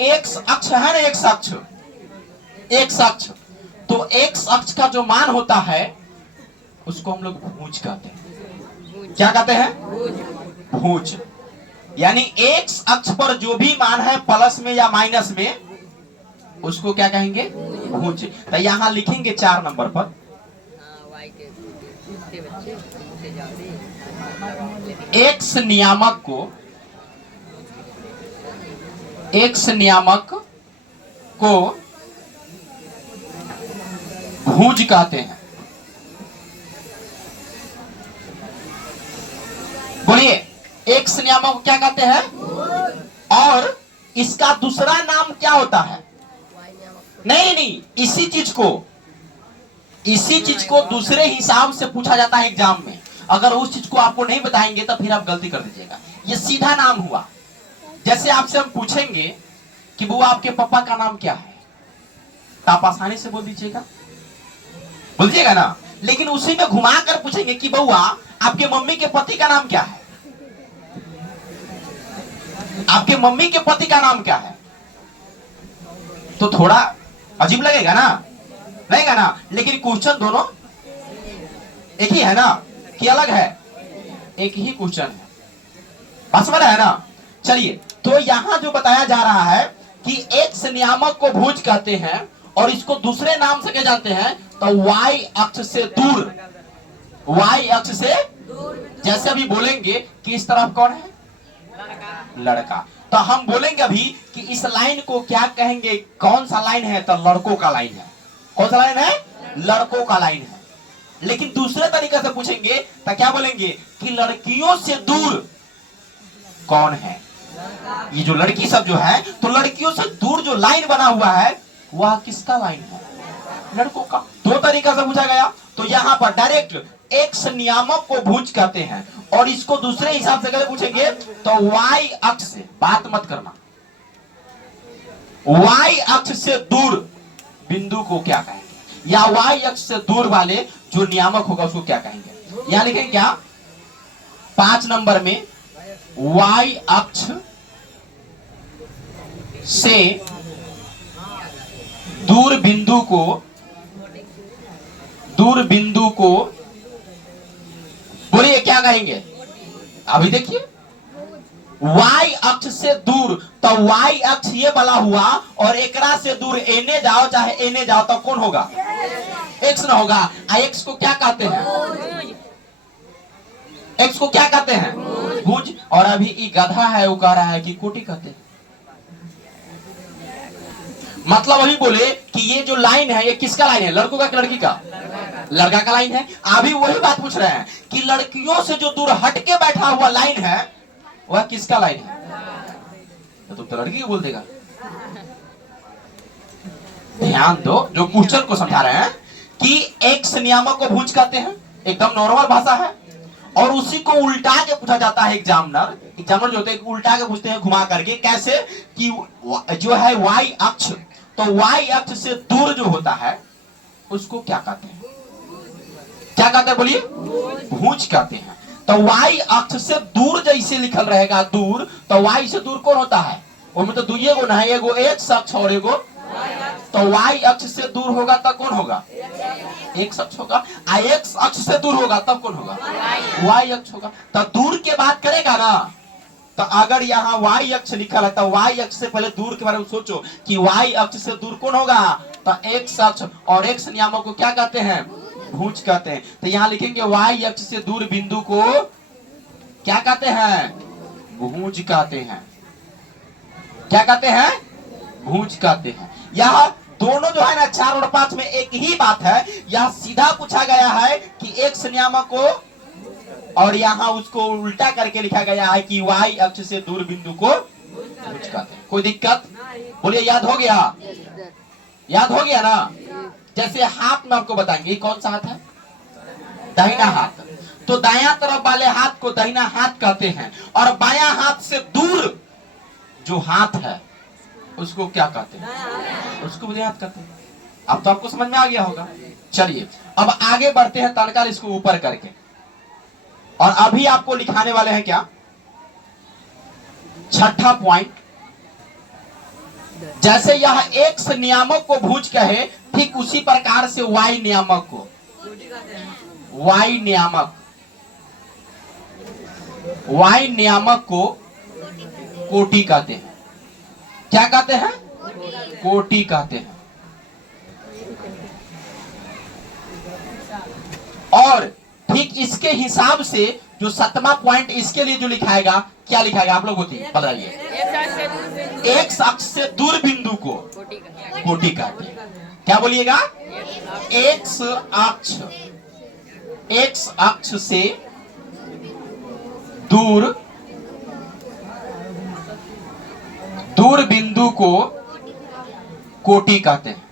एक्स अक्ष है ना, एक्स अक्ष, तो एक्स अक्ष का जो मान होता है उसको हम लोग भुज कहते हैं। क्या कहते हैं, भुज। यानी एक्स अक्ष पर जो भी मान है प्लस में या माइनस में उसको क्या कहेंगे, भुज। तो यहां लिखेंगे 4 नंबर पर एक्स नियामक को भुज कहते हैं। बोलिए, एक्स नियामक को क्या कहते हैं, और इसका दूसरा नाम क्या होता है, नहीं, इसी चीज को दूसरे हिसाब से पूछा जाता है एग्जाम में। अगर उस चीज को आपको नहीं बताएंगे तो फिर आप गलती कर दीजिएगा। ये सीधा नाम हुआ। जैसे आपसे हम पूछेंगे कि बुआ आपके पापा का नाम क्या है, तो आप आसानी से बोल दीजिएगा ना, लेकिन उसी में घुमा कर पूछेंगे कि बउआ आपके मम्मी के पति का नाम क्या है, आपके मम्मी के पति का नाम क्या है, तो थोड़ा अजीब लगेगा ना, लेकिन क्वेश्चन दोनों एक ही है ना कि अलग है, एक ही क्वेश्चन है, बात समझ है ना। चलिए, तो यहां जो बताया जा रहा है कि एक्स नियामक को भुज कहते हैं और इसको दूसरे नाम से क्या जानते हैं, तो वाई अक्ष से दूर, जैसे अभी बोलेंगे कि इस तरफ कौन है, लड़का, तो हम बोलेंगे अभी कि इस लाइन को क्या कहेंगे, कौन सा लाइन है, तो लड़कों का लाइन है। कौन सा लाइन है, लड़कों का लाइन है। लेकिन दूसरे तरीके से पूछेंगे तो क्या बोलेंगे कि लड़कियों से दूर कौन है, ये जो लड़की सब जो है, तो लड़कियों से दूर जो लाइन बना हुआ है वह किसका लाइन है, लड़कों का। 2 तरीका से पूछा गया। तो यहाँ पर डायरेक्ट एक्स नियामक को भुज कहते हैं और इसको दूसरे हिसाब से कैसे पूछेंगे, तो वाई अक्ष से, बात मत करना, वाई अक्ष से दूर बिंदु को क्या कहेंगे, या वाई अक्ष से दूर वाले जो नियामक होगा उसको क्या कहेंगे। यहां लिखेंगे क्या, 5 नंबर में y अक्ष से दूर बिंदु को बोलिए क्या कहेंगे? अभी देखिए, y अक्ष से दूर, तो y अक्ष ये वाला हुआ और एकरा से दूर एने जाओ चाहे एने जाओ तो कौन होगा? x ना होगा। x को क्या कहते हैं? x को क्या कहते हैं? भुज। और अभी ये गधा है, वो कह रहा है कि कोटि कहते हैं। मतलब अभी बोले कि ये जो लाइन है ये किसका लाइन है? लड़कों का कि लड़की का? लड़का का लाइन है। अभी वही बात पूछ रहे हैं कि लड़कियों से जो दूर हटके बैठा हुआ लाइन है वह किसका लाइन है? तो तुम तो लड़की को बोल देगा। ध्यान दो, जो क्वेश्चन को समझा रहे हैं कि एक्स नियामक को भुज कहते हैं, एकदम नॉर्मल भाषा है। और उसी को उल्टा के पूछा जाता है एग्जामिनर जो होते हैं उल्टा के पूछते हैं घुमा करके। कैसे? कि जो है y अक्ष, तो y अक्ष से दूर जो होता है उसको क्या कहते हैं? क्या कहते हैं बोलिए? भुज कहते हैं। तो y अक्ष से दूर जैसे लिखल रहेगा दूर, तो y से दूर कौन होता है? उनमें तो दुइये गुण है, एगो x अक्ष और एगो, तो y अक्ष से दूर होगा तब कौन होगा? x अक्ष होगा। x अक्ष से दूर होगा तब कौन होगा? y अक्ष होगा। तो दूर के बात करेगा ना, तो अगर यहाँ y अक्ष लिखा है तो y अक्ष से पहले दूर के बारे में सोचो कि y अक्ष से दूर कौन होगा? तो x अक्ष, और x नियामक को क्या कहते हैं? भुज कहते हैं। तो यहाँ लिखेंगे y अक्ष से दूर बिंदु को क्या कहते हैं? भुज कहते हैं। क्या कहते हैं? भुज कहते हैं। यह दोनों जो है ना 4 और 5 में एक ही बात है। यह सीधा पूछा गया है कि x नियामक को, और यहाँ उसको उल्टा करके लिखा गया है कि y अक्ष से दूर बिंदु को भुज कहते हैं। कोई दिक्कत? बोलिए, याद हो गया? याद हो गया ना? जैसे हाथ में आपको बताएंगे, कौन सा हाथ है? दाहिना हाथ। तो दायां तरफ वाले हाथ को दाहिना हाथ कहते हैं, और बायां हाथ से दूर जो हाथ है उसको क्या कहते हैं? उसको बायां हाथ कहते हैं। अब तो आपको समझ में आ गया होगा। चलिए अब आगे बढ़ते हैं, तत्काल इसको ऊपर करके। और अभी आपको लिखाने वाले हैं क्या? छठा पॉइंट। जैसे यह एक्स नियामक को भुज कहे, ठीक उसी प्रकार से वाई नियामक को, वाई नियामक को कोटि कहते हैं। क्या कहते हैं? कोटि कहते हैं। और ठीक इसके हिसाब से जो 7वां पॉइंट इसके लिए जो लिखाएगा, क्या लिखाएगा आप लोग बताइए? एक्स अक्ष से दूर बिंदु को कोटि कहते हैं। क्या बोलिएगा? एक्स अक्ष से दूर बिंदु को कोटि कहते हैं।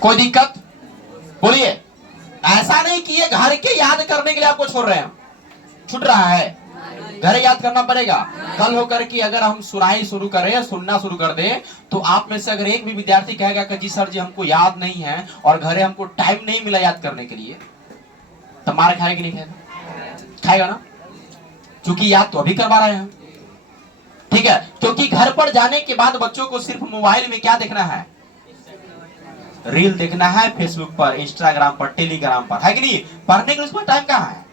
कोई दिक्कत? बोलिए। ऐसा नहीं कि ये घर के याद करने के लिए आपको छोड़ रहे हैं, छूट रहा है, घर याद करना पड़ेगा। कल होकर कि अगर हम सुनाई शुरू करें, सुनना शुरू कर दें, तो आप में से अगर एक भी विद्यार्थी कहेगा कि जी सर जी हमको याद नहीं है और घरे हमको टाइम नहीं मिला याद करने के लिए, तो मार खाएगा कि नहीं खाएगा? खाएगा ना, क्योंकि याद तो अभी करवा रहे हैं। ठीक है, क्योंकि घर पर जाने के बाद बच्चों को सिर्फ मोबाइल में क्या देखना है? रील देखना है, फेसबुक पर, इंस्टाग्राम पर, टेलीग्राम पर, है कि नहीं? पढ़ने के लिए उसमें टाइम कहाँ है?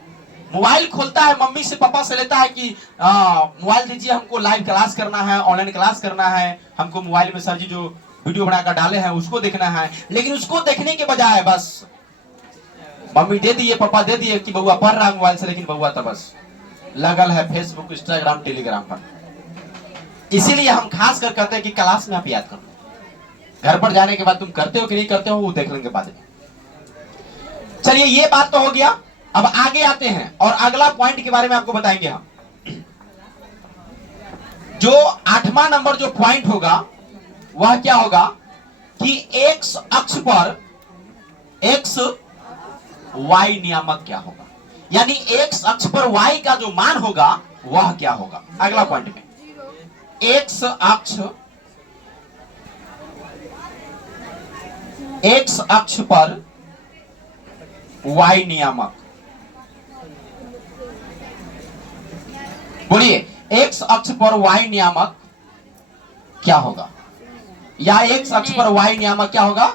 मोबाइल खोलता है, मम्मी से पापा से लेता है कि मोबाइल दीजिए, हमको लाइव क्लास करना है, ऑनलाइन क्लास करना है, हमको मोबाइल में सर जी जो वीडियो बनाकर डाले हैं उसको देखना है। लेकिन उसको देखने के बजाय बस मम्मी दे दिए, पापा दे दिए कि बउआ पढ़ रहा है मोबाइल से, लेकिन बउआ तो बस लगल है फेसबुक, इंस्टाग्राम, टेलीग्राम पर। इसीलिए हम खास कर कहते हैं कि क्लास में आप याद कर लो, घर पर जाने के बाद तुम करते हो कि नहीं करते हो वो देख लेंगे बाद में। चलिए ये बात तो हो गया। अब आगे आते हैं और अगला पॉइंट के बारे में आपको बताएंगे हम। जो 8वां नंबर जो पॉइंट होगा वह क्या होगा कि एक्स अक्ष पर एक्स वाई नियामक क्या होगा, यानी एक्स अक्ष पर वाई का जो मान होगा वह क्या होगा। अगला पॉइंट में एक्स अक्ष पर y नियामक। बोलिए x अक्ष पर y नियामक क्या होगा, या x अक्ष पर y नियामक क्या होगा,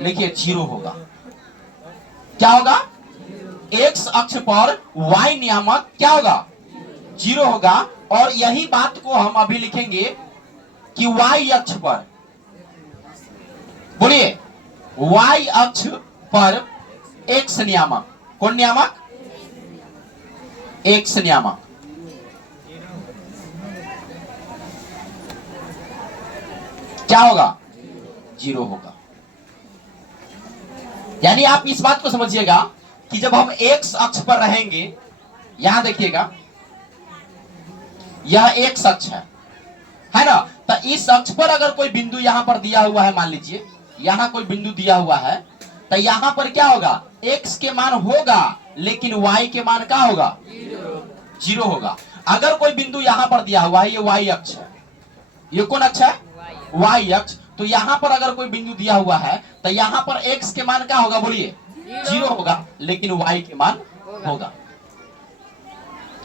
लिखिए 0 होगा। क्या होगा, x अक्ष पर y नियामक क्या होगा, 0 होगा। और यही बात को हम अभी लिखेंगे कि y अक्ष पर, बोलिए y अक्ष पर x नियामक, कौन नियामक, x नियामक, क्या होगा, 0 होगा। यानी आप इस बात को समझिएगा कि जब हम x अक्ष पर रहेंगे, यहां देखिएगा यह x अक्ष है ना, तो इस अक्ष पर अगर कोई बिंदु यहां पर दिया हुआ है, मान लीजिए यहां कोई बिंदु दिया हुआ है, तो यहां पर क्या होगा, x के मान होगा, लेकिन y के मान क्या होगा, 0 होगा। अगर कोई बिंदु यहां पर दिया हुआ है, ये y अक्ष है, ये कौन अक्ष है, y अक्ष, तो यहां पर अगर कोई बिंदु दिया हुआ है तो यहां पर x के मान क्या होगा, बोलिए 0 होगा, लेकिन y के मान होगा।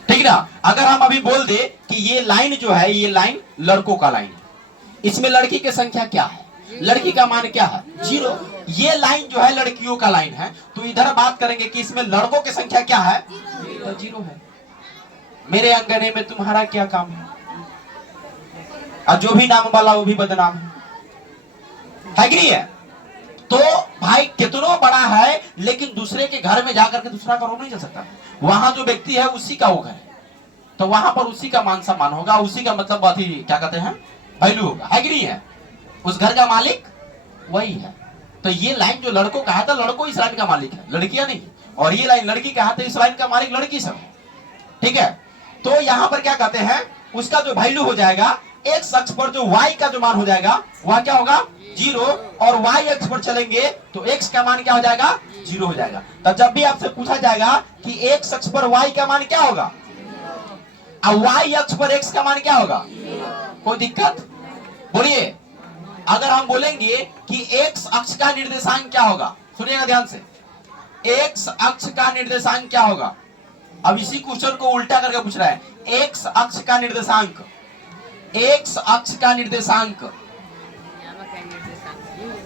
ठीक ना। अगर हम अभी बोल दे कि ये लाइन जो है, ये लाइन लड़कों का लाइन है, इसमें लड़की की संख्या क्या है, लड़की का मान क्या है, 0। ये लाइन जो है लड़कियों का लाइन है, तो इधर बात करेंगे कि इसमें लड़कों की संख्या क्या है, तो 0 है। मेरे अंगने में तुम्हारा क्या काम है, और जो भी नाम वाला वो भी बदनाम है कि नहीं है। तो भाई कितना बड़ा है, लेकिन दूसरे के घर में जाकर के दूसरा का रोक नहीं चल सकता। वहां जो व्यक्ति है उसी का वो घर है, तो वहां पर उसी का मान सम्मान होगा, उसी का मतलब बात ही क्या कहते हैं, वैल्यू होगा, है कि नहीं है। उस घर का मालिक वही है। तो ये लाइन जो लड़कों का है, तो लड़कों इस लाइन का मालिक है, लड़कियां नहीं। और ये लाइन लड़की का है, तो इस लाइन का मालिक लड़की सब है। ठीक है। तो यहां पर क्या कहते हैं, उसका जो वैल्यू हो जाएगा, एक्स अक्ष पर जो y का जो मान हो जाएगा वह क्या होगा, 0, और y अक्ष पर चलेंगे तो x का मान क्या हो जाएगा, 0 हो जाएगा। तो जब भी आपसे पूछा जाएगा कि x अक्ष पर y का मान क्या होगा, और y अक्ष पर x का मान क्या होगा, कोई दिक्कत, बोलिए। अगर हम बोलेंगे कि x अक्ष का निर्देशांक क्या होगा, सुनिएगा ध्यान से, x अक्ष का निर्देशांक क्या होगा। अब इसी क्वेश्चन को उल्टा करके पूछ रहा है, x अक्ष का निर्देशांक, x अक्ष का निर्देशांक,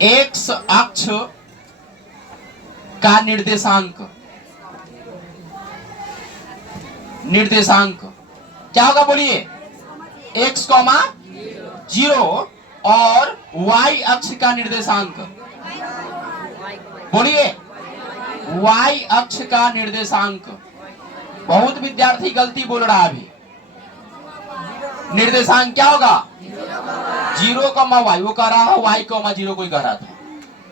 x अक्ष का निर्देशांक, निर्देशांक क्या होगा, बोलिए x, 0, और y अक्ष का निर्देशांक, बोलिए y अक्ष का निर्देशांक। बहुत विद्यार्थी गलती बोल रहा है अभी। निर्देशांक क्या होगा, 0, y, वो कह रहा है y, 0 कोई कह रहा था।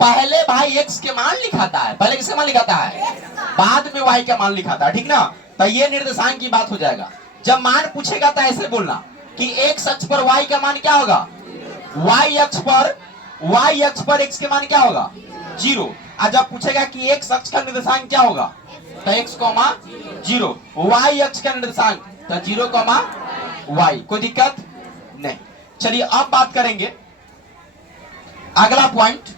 पहले भाई x के मान लिखाता है, पहले किसके मान लिखाता है, बाद में y का मान लिखाता है, ठीक ना। तो ये निर्देशांक की बात हो जाएगा। जब मान पूछेगा तो ऐसे बोलना कि x अक्ष पर y का मान क्या होगा, y अक्ष पर x के मान क्या होगा, 0। और जब पूछेगा कि x अक्ष का निर्देशांक क्या होगा, तो x, 0, y अक्ष का निर्देशांक तो 0, y। कोई दिक्कत नहीं। चलिए अब बात करेंगे अगला पॉइंट,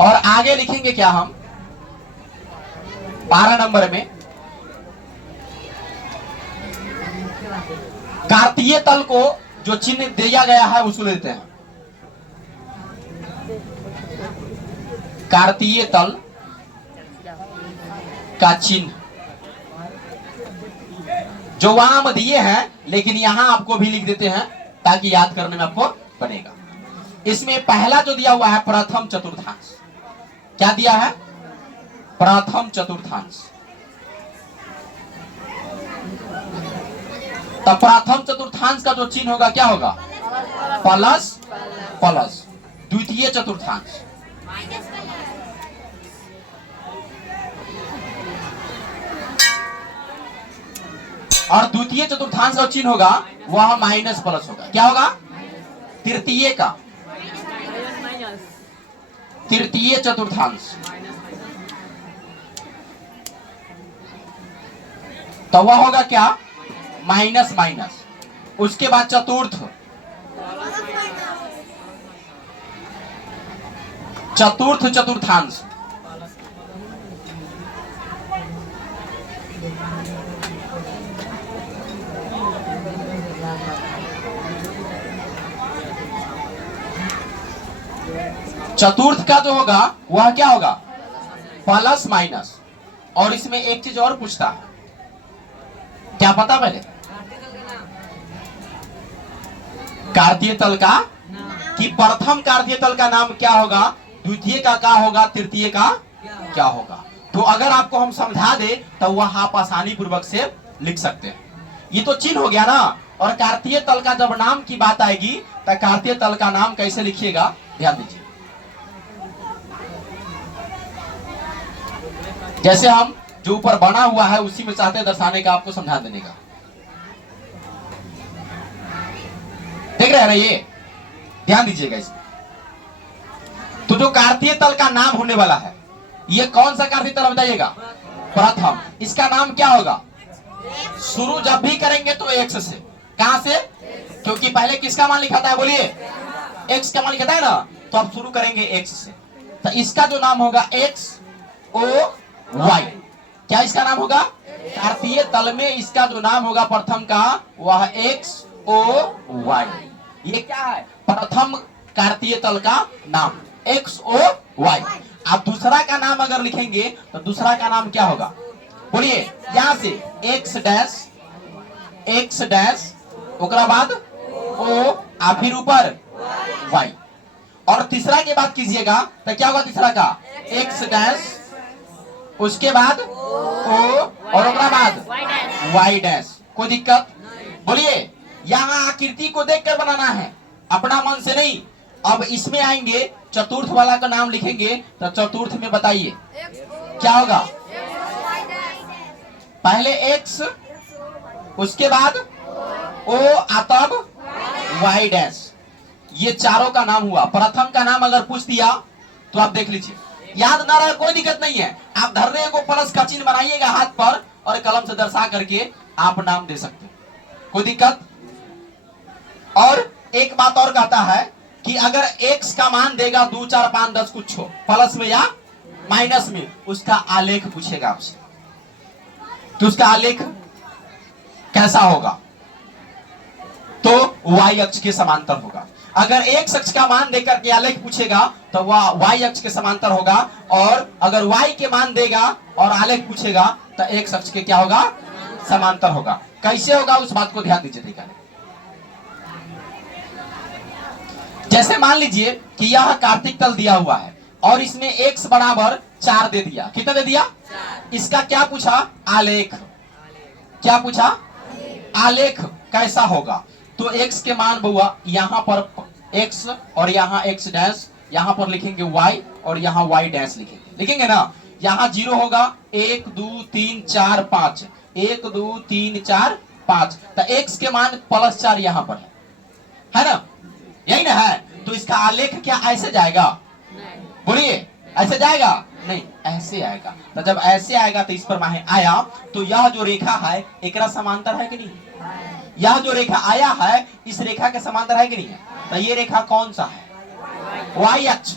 और आगे लिखेंगे क्या हम 12 नंबर में, कार्तीय तल को जो चिन्ह दिया गया है उसको लेते हैं। कार्तीय तल का चिन्ह जो वहां हम दिए हैं, लेकिन यहां आपको भी लिख देते हैं ताकि याद करने में आपको बनेगा। इसमें पहला जो दिया हुआ है प्रथम चतुर्थांश, क्या दिया है, प्रथम चतुर्थांश। तो प्रथम चतुर्थांश का जो चिन्ह होगा क्या होगा, प्लस प्लस। द्वितीय चतुर्थांश, और द्वितीय चतुर्थांश का चिन्ह होगा वह माइनस प्लस होगा। क्या होगा, तृतीय का, तृतीय चतुर्थांश, तो वह होगा क्या, माइनस माइनस। उसके बाद चतुर्थ, चतुर्थ चतुर्थांश, चतुर्थ का जो होगा वह क्या होगा, प्लस माइनस। और इसमें एक चीज और पूछता है, क्या पता पहले, कार्तीय तल का कि प्रथम कार्तीय तल का नाम क्या होगा, द्वितीय का क्या होगा, तृतीय का क्या होगा। तो अगर आपको हम समझा दे तो वह आप आसानी पूर्वक से लिख सकते हैं। ये तो चिन्ह हो गया ना। और कार्तीय तल का जब नाम की बात आएगी तो कार्तीय तल का नाम कैसे लिखिएगा, ध्यान दीजिए। जैसे हम जो ऊपर बना हुआ है उसी में चाहते हैं दर्शाने का, आपको समझा देने का। देख रहे हैं ना, ये ध्यान दीजिएगा इसमें। तो जो कार्तीय तल का नाम होने वाला है, ये कौन सा कार्तीय तल बताइएगा, प्रथम। इसका नाम क्या होगा, शुरू जब भी करेंगे तो एक्स से। कहां से, क्योंकि पहले किसका मान लिखा था, बोलिए, एक्स का मान लिखा था ना, तो अब शुरू करेंगे एक्स से। तो इसका जो नाम होगा एक्स ओ वाई, क्या इसका नाम होगा, कार्तीय तल में इसका जो नाम होगा प्रथम का वह एक्स ओ वाई। ये क्या है, प्रथम कार्तीय तल का नाम एक्स ओ वाई। आप दूसरा का नाम अगर लिखेंगे तो दूसरा का नाम क्या होगा, बोलिए, यहां से एक्स डैश ओकरा बाद ओ आ फिर ऊपर वाई। और तीसरा की बात कीजिएगा तो क्या होगा, तीसरा का एक्स डैश, उसके बाद ओ और ओकरा बाद वाई डैश। कोई दिक्कत, बोलिए। यहाँ आकृति को देखकर बनाना है, अपना मन से नहीं। अब इसमें आएंगे, चतुर्थ वाला का नाम लिखेंगे तो चतुर्थ में बताइए क्या होगा, पहले एक्स, उसके बाद ओ तब वाई डैश। ये चारों का नाम हुआ। प्रथम का नाम अगर पूछ दिया तो आप देख लीजिए, याद ना रहे कोई दिक्कत नहीं है, आप धरने को प्लस का चिन्ह बनाइएगा हाथ पर और कलम से दर्शा करके आप नाम दे सकते, कोई दिक्कत। और एक बात और कहता है कि अगर x का मान देगा 2 4 5 10 कुछ हो, प्लस में या माइनस में, उसका आलेख पूछेगा आपसे, तो उसका आलेख कैसा होगा, तो y अक्ष के समांतर होगा। अगर x अक्ष का मान देकर के आलेख पूछेगा तो वह y अक्ष के समांतर होगा। और अगर y के मान देगा और आलेख पूछेगा तो x अक्ष के क्या होगा, समांतर होगा। कैसे होगा उस बात को ध्यान दीजिए। देखा, जैसे मान लीजिए कि यह कार्तिक तल दिया हुआ है और इसमें x बराबर 4 दे दिया। कितना दे दिया, इसका क्या पूछा, आलेख। क्या पूछा, आलेख कैसा होगा। तो x के मान बुआ यहां पर x और यहां x डैश, यहां पर लिखेंगे y और यहां y डैश लिखेंगे ना। यहां 0 होगा, 1 2 3 4 5, 1 2 3 4 5। तो x के मान +4 यहां पर है ना, यही ना है। तो इसका आलेख क्या ऐसे जाएगा, बोलिए, ऐसे जाएगा, नहीं ऐसे आएगा। तो जब ऐसे आएगा तो इस पर माहे आया, तो यह जो रेखा है एकरा समांतर है कि नहीं, यह जो रेखा आया है इस रेखा के समांतर है कि नहीं है। तो ये रेखा कौन सा है, y अक्ष।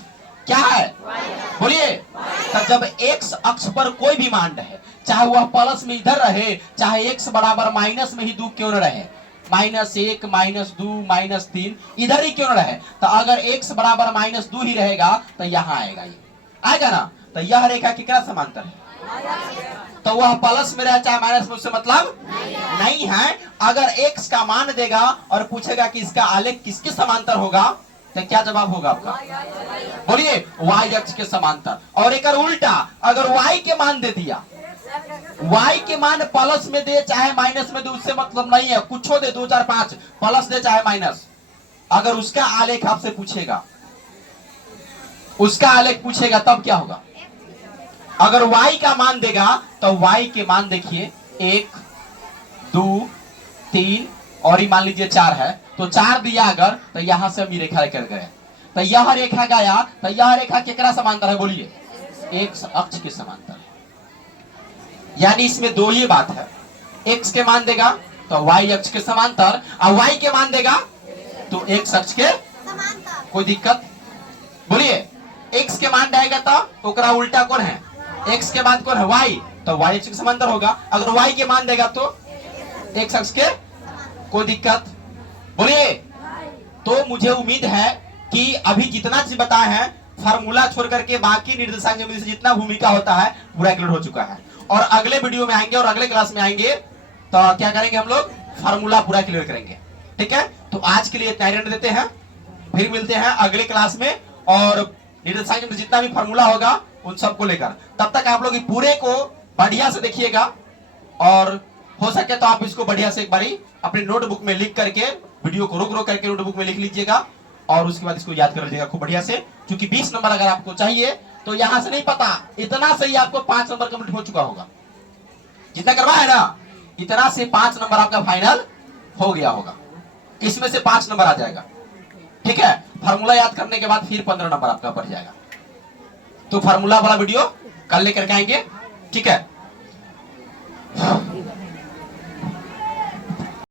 क्या है, बोलिए। तो जब x अक्ष पर कोई भी मान रहे, चाहे वह प्लस में इधर रहे, चाहे x बराबर माइनस में ही दू क्यों न रहे, -1 -2 -3 इधर ही क्यों न रहे, तो अगर x बराबर -2 ही रहेगा तो यहाँ आएगा, ये आएगा ना। तो यह रेखा कितना समांतर है, तो वह प्लस में रहे चाहे माइनस में, उससे मतलब नहीं है। अगर x का मान देगा और पूछेगा कि इसका आलेख किसके समांतर होगा, तो क्या जवाब होगा आपका, बोलिए, y अक्ष के समांतर। और एक उल्टा, अगर y के मान दे दिया, y के मान प्लस में दे चाहे माइनस में दे, उससे मतलब नहीं है, कुछ दे 2 4 5, प्लस दे चाहे माइनस, अगर उसका आलेख आपसे पूछेगा, उसका आलेख पूछेगा तब क्या होगा। अगर y का मान देगा तो y के मान देखिए 1 2 3 और ही मान लीजिए 4 है, तो 4 दिया अगर, तो यहां से हम ये रेखा लेकर गए, तो यह रेखा गया, तो यह रेखा केकरा समांतर है, बोलिए, x अक्ष के समांतर है। यानी इसमें दो ही बात है, x के मान देगा तो y अक्ष के समांतर, और y के मान देगा तो x अक्ष के समांतर। कोई दिक्कत, बोलिए, x के मान जाएगा तो ओकरा उल्टा कौन है, x के बाद कौन है y, तो y अक्ष के समांतर होगा। अगर y के मान देगा तो x अक्ष के, कोई दिक्कत बोलिए। तो मुझे उम्मीद है कि अभी जितना चीज बताए हैं फार्मूला छोड़ करके बाकी निर्देशांक ज्यामिति से जितना भूमिका होता है पूरा क्लियर हो चुका है। और अगले वीडियो में आएंगे और अगले क्लास में आएंगे तो क्या करेंगे हम लोग, फार्मूला पूरा क्लियर करेंगे। ठीक है, तो आज के लिए इतना ही रहने देते हैं, फिर मिलते हैं अगले क्लास में और निर्देशांक में जितना भी फार्मूला होगा उन सबको लेकर। तब तक आप लोग पूरे को बढ़िया से देखिएगा और हो सके तो आप इसको बढ़िया से एक बारी अपने नोटबुक में लिख करके, वीडियो को रोक करके नोटबुक में लिख लीजिएगा और उसके बाद इसको याद कर लीजिएगा खूब बढ़िया से। क्योंकि 20 नंबर अगर आपको चाहिए तो यहां से नहीं पता, इतना से ही आपको 5 नंबर कंप्लीट हो चुका होगा। जितना करवाया है ना, इतना से 5 नंबर आपका फाइनल हो गया होगा, इसमें से 5 नंबर आ जाएगा। ठीक है, फार्मूला याद करने के बाद फिर 15 नंबर आपका बढ़ जाएगा। तो फार्मूला वाला वीडियो कल लेकर के आएंगे। ठीक है।